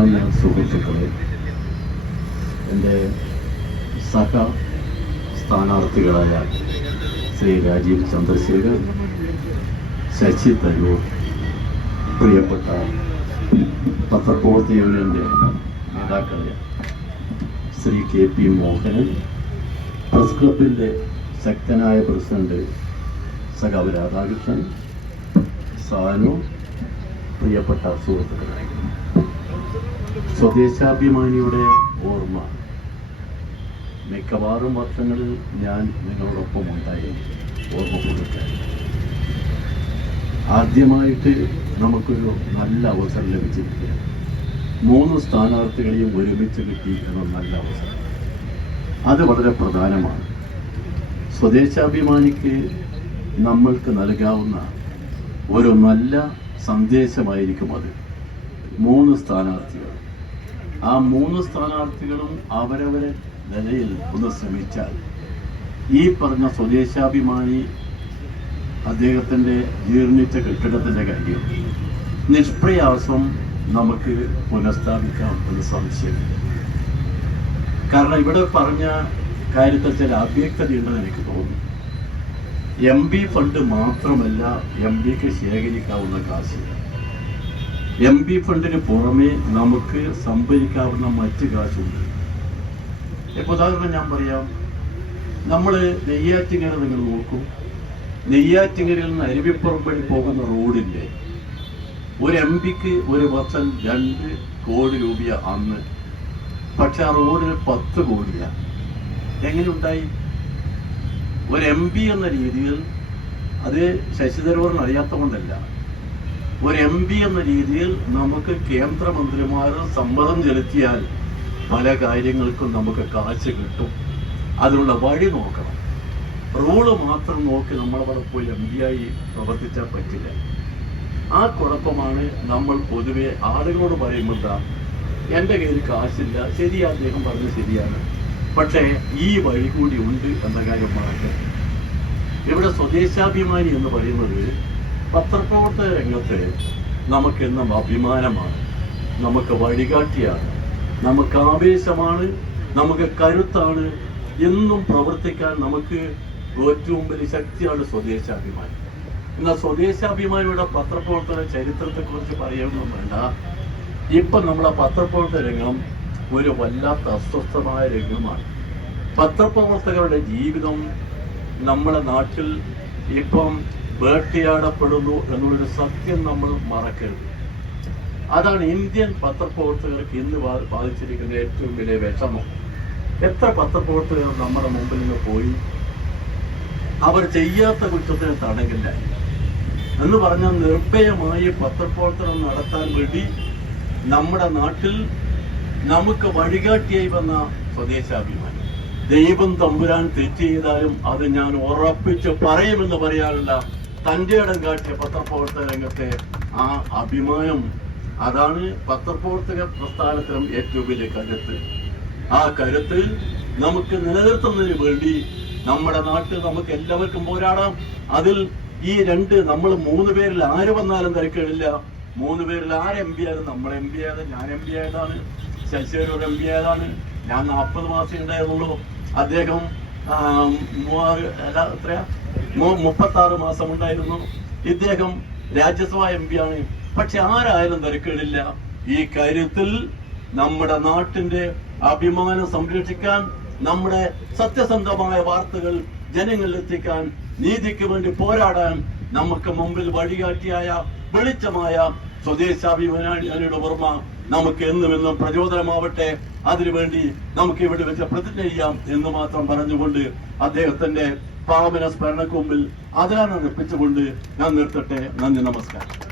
ബഹുമാന്യ സുഹൃത്തുക്കളെ എന്റെ സഹ സ്ഥാനാർത്ഥികളായ ശ്രീ രാജീവ് ചന്ദ്രശേഖർ ശശി തരൂർ പ്രിയപ്പെട്ട പത്രപ്രവർത്തി യൂണിയന്റെ നേതാക്കളെ Sri K P Mohanan press ക്ലബിന്റെ ശക്തനായ പ്രസിഡന്റ് സഖാവ് രാധാകൃഷ്ണൻ സാനു പ്രിയപ്പെട്ട സുഹൃത്തുക്കളെ. സ്വദേശാഭിമാനിയുടെ ഓർമ്മ. മിക്കവാറും വർഷങ്ങളിൽ ഞാൻ നിങ്ങളോടൊപ്പം ഉണ്ടായി ഓർമ്മ പുതുക്കാൻ ആദ്യമായിട്ട് നമുക്കൊരു നല്ല അവസരം ലഭിച്ചിരിക്കുക മൂന്ന് സ്ഥാനാർത്ഥികളെയും ഒരുമിച്ച് കിട്ടി എന്ന നല്ല അവസരം. അത് വളരെ പ്രധാനമാണ്. സ്വദേശാഭിമാനിക്ക് നമ്മൾക്ക് നൽകാവുന്ന ഒരു നല്ല സന്ദേശമായിരിക്കും അത്. മൂന്ന് സ്ഥാനാർത്ഥികൾ. ആ മൂന്ന് സ്ഥാനാർത്ഥികളും അവരവരെ നിലയിൽ ഒന്ന് ശ്രമിച്ചാൽ ഈ പറഞ്ഞ സ്വദേശാഭിമാനി അദ്ദേഹത്തിന്റെ ജീർണിച്ച കെട്ടിടത്തിന്റെ കാര്യം നിഷ്പ്രയാസം നമുക്ക് പുനഃസ്ഥാപിക്കാം എന്ന് സംശയമില്ല. കാരണം ഇവിടെ പറഞ്ഞ കാര്യത്തിൽ ചില അവ്യക്തതയുണ്ടെന്ന് എനിക്ക് തോന്നുന്നു. എം പി ഫണ്ട് മാത്രമല്ല എം പിക്ക് ശേഖരിക്കാവുന്ന കാശ്. എം പി ഫണ്ടിന് പുറമേ നമുക്ക് സംഭരിക്കാവുന്ന മറ്റ് കാശുണ്ട്. ഇപ്പൊ ഉദാഹരണം ഞാൻ പറയാം. നമ്മൾ നെയ്യാറ്റിങ്ങര നിങ്ങൾ നോക്കും. നെയ്യാറ്റിങ്ങരയിൽ നിന്ന് അരുവിപ്പുറം വഴി പോകുന്ന റോഡില്ലേ? ഒരു എം പിക്ക് ഒരു വർഷം രണ്ട് കോടി രൂപ അന്ന്. പക്ഷെ ആ റോഡിന് പത്ത് കോടിയാണ് എങ്ങനെ ഉണ്ടായി ഒരു എം പി എന്ന രീതിയിൽ അത് ശശി തരൂറിന് അറിയാത്ത കൊണ്ടല്ല ഒരു എം പി എന്ന രീതിയിൽ നമുക്ക് കേന്ദ്രമന്ത്രിമാർ സമ്മതം ചെലുത്തിയാൽ പല കാര്യങ്ങൾക്കും നമുക്ക് കാശ് കിട്ടും. അതിനുള്ള വഴി നോക്കണം. റോൾ മാത്രം നോക്കി നമ്മളവിടെ പോയി എം പി ആയി പ്രവർത്തിച്ചാൽ പറ്റില്ല. ആ കുഴപ്പമാണ് നമ്മൾ പൊതുവെ ആളുകളോട് പറയുമ്പോൾ എന്റെ കയ്യിൽ കാശില്ല. ശരിയാ അദ്ദേഹം പറഞ്ഞത് ശരിയാണ്. പക്ഷേ ഈ വഴി കൂടി ഉണ്ട് എന്ന കാര്യം മറക്കരുത്. ഇവിടെ സ്വദേശാഭിമാനി എന്ന് പറയുന്നത് പത്രപ്രവർത്തക രംഗത്ത് നമുക്കെന്നും അഭിമാനമാണ്. നമുക്ക് വഴികാട്ടിയാണ്. നമുക്ക് ആവേശമാണ്. നമുക്ക് കരുത്താണ്. എന്നും പ്രവർത്തിക്കാൻ നമുക്ക് ഏറ്റവും വലിയ ശക്തിയാണ് സ്വദേശാഭിമാനി. എന്നാൽ സ്വദേശാഭിമാനിയുടെ പത്രപ്രവർത്തന ചരിത്രത്തെക്കുറിച്ച് പറയണമെന്നും വേണ്ട. ഇപ്പൊ നമ്മളെ പത്രപ്രവർത്തന രംഗം ഒരു വല്ലാത്ത അസ്വസ്ഥമായ രംഗമാണ്. പത്രപ്രവർത്തകരുടെ ജീവിതം നമ്മുടെ നാട്ടിൽ ഇപ്പം വേട്ടയാടപ്പെടുന്നു എന്നുള്ളൊരു സത്യം നമ്മൾ മറക്കരുത്. അതാണ് ഇന്ത്യൻ പത്രപ്രവർത്തകർക്ക് ഇന്ന് ബാധിച്ചിരിക്കുന്ന ഏറ്റവും വലിയ വിഷമം. എത്ര പത്രപ്രവർത്തകർ നമ്മുടെ മുമ്പിൽ നിന്ന് പോയി? അവർ ചെയ്യാത്ത കുറ്റത്തിന് തടങ്കില്ല. എന്ന് പറഞ്ഞാൽ നിർഭയമായി പത്രപ്രവർത്തനം നടത്താൻ വേണ്ടി നമ്മുടെ നാട്ടിൽ നമുക്ക് വഴികാട്ടിയായി വന്ന സ്വദേശാഭിമാനി. ദൈവം തമ്പുരാൻ തെറ്റ് ചെയ്താലും അത് ഞാൻ ഉറപ്പിച്ച് പറയുമെന്ന് പറയാനുള്ള തന്റെ ഇടം കാട്ടിയ പത്രപ്രവർത്തക രംഗത്തെ ആ അഭിമാനം അതാണ് പത്രപ്രവർത്തക പ്രസ്ഥാനത്തിനും ഏറ്റവും വലിയ കരുത്ത്. ആ കരുത്ത് നമുക്ക് നിലനിർത്തുന്നതിന് വേണ്ടി നമ്മുടെ നാട്ടിൽ നമുക്ക് എല്ലാവർക്കും പോരാടാം. അതിൽ ഈ രണ്ട് നമ്മൾ മൂന്ന് പേരിൽ ആര് വന്നാലും തിരക്കേടില്ല. മൂന്ന് പേരിൽ ആര് എം പി ആയാലും നമ്മൾ എം പി ആയത് ഞാൻ എം പി ആയതാണ്. ശശിയൊരു എം പി ആയതാണ്. ഞാൻ നാൽപ്പത് മാസം ഉണ്ടായിരുന്നുള്ളൂ. അദ്ദേഹം മൂവാറ് എത്രയാ? മുപ്പത്തി ആറ് മാസം ഉണ്ടായിരുന്നു ഇദ്ദേഹം രാജ്യസഭ എം പി ആണ് പക്ഷെ ആരായാലും തിരക്കേടില്ല. ഈ കാര്യത്തിൽ നമ്മുടെ നാട്ടിന്റെ അഭിമാനം സംരക്ഷിക്കാൻ നമ്മുടെ സത്യസന്ധമായ വാർത്തകൾ ജനങ്ങളിൽ എത്തിക്കാൻ നീതിക്ക് വേണ്ടി പോരാടാൻ നമുക്ക് മുമ്പിൽ വഴികാട്ടിയായ വെളിച്ചമായ സ്വദേശാഭിമാനിയുടെ ഓർമ്മ നമുക്ക് എന്നും എന്നും പ്രചോദനമാവട്ടെ. അതിനുവേണ്ടി നമുക്ക് ഇവിടെ വെച്ച് പ്രതിജ്ഞ ചെയ്യാം എന്ന് മാത്രം പറഞ്ഞുകൊണ്ട് അദ്ദേഹത്തിന്റെ പാവന സ്മരണക്ക് മുമ്പിൽ അതിലാണ് അർപ്പിച്ചുകൊണ്ട് ഞാൻ നിർത്തട്ടെ. നന്ദി നമസ്കാരം.